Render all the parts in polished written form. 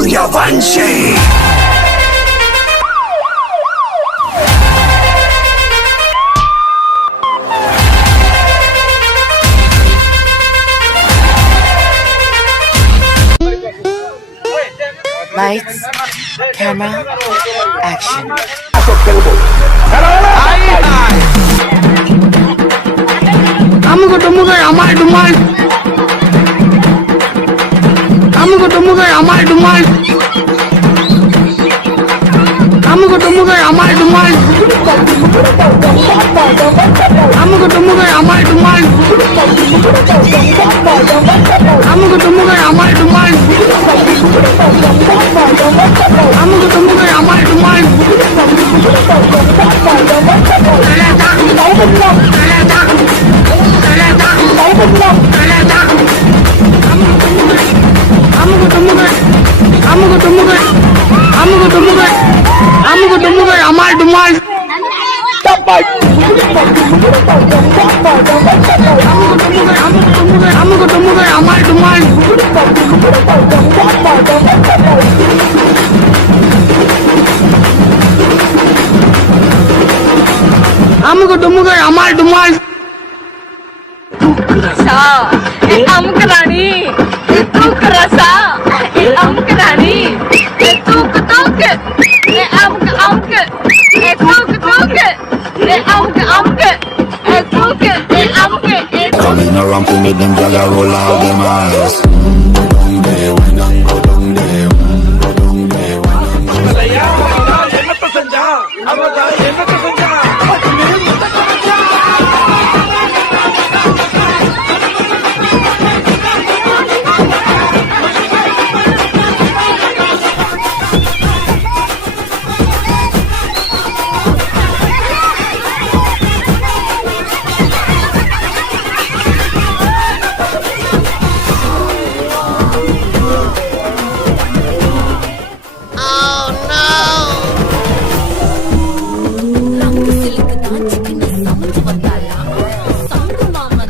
Suryavanshi Lights, camera, action. Amugo tumugo amal dumal. Amugo tumugo amal dumal. Amugo tumugo amal dumal. Amugo tumugo amal dumal. Amugo tumugo amal dumal. Amugo tumugo amal dumal. Amugo tumugo amal dumal. Amugo tumugo amal dumal. Amugo tumugo amal dumal. Rasa, amuk rani, tuk rasa, amuk rani, tuk tuk, amuk amuk, tuk tuk, amuk amuk, tuk amuk. Coming around to make them gyal roll out them eyes.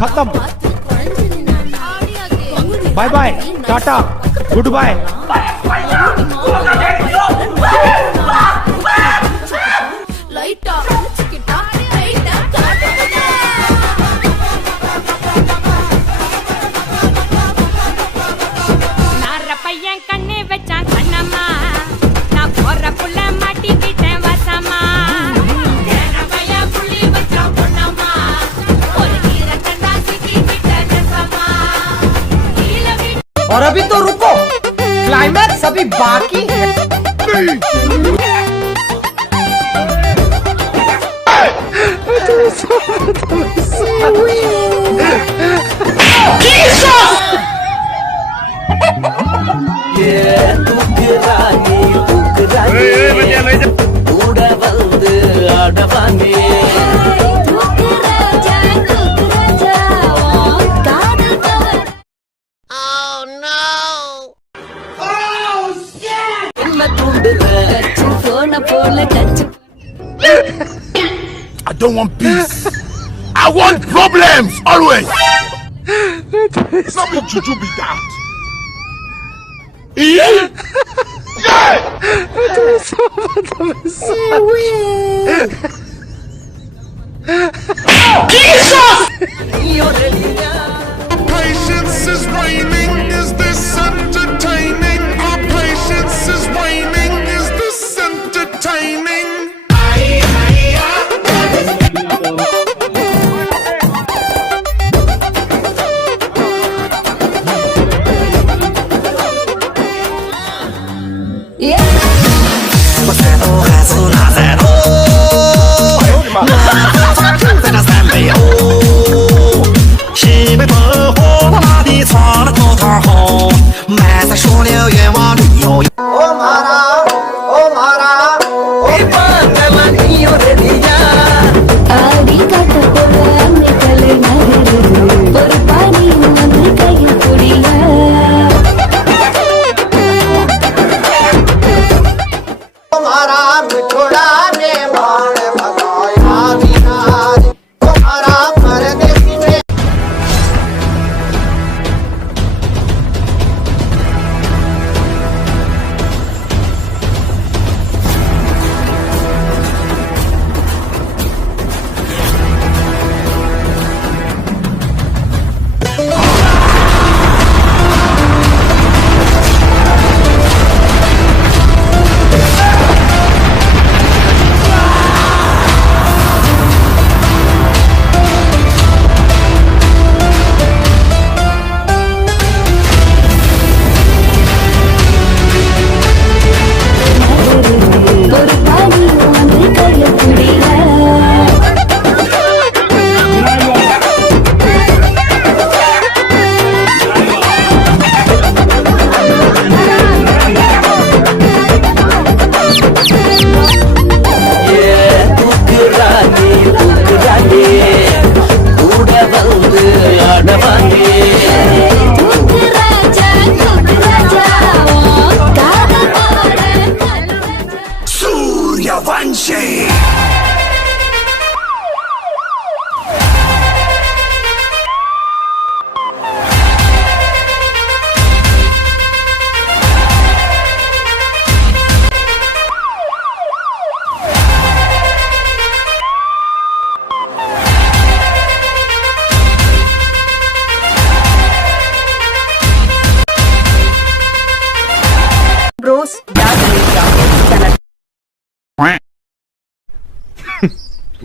खत्म bye bye tata goodbye பையன் கண்ணு வச்சா கண்ணம்மா நான் போற புள்ள மாட்டிக்கிட்டேன் வசமா பையன் புள்ளி வச்சா பொண்ணம்மா ஒரு கீரை கண்டா சிக்கிக்கிட்டேன் நெசமா और अभी तो रुको क्लाइमैक्स अभी बाकी है I don't want peace. I want problems always. Some juju be that. Patience is waning. Is this entertaining? Our patience is waning. Is this entertaining?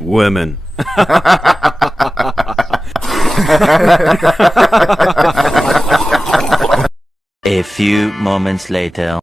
women. A few moments later.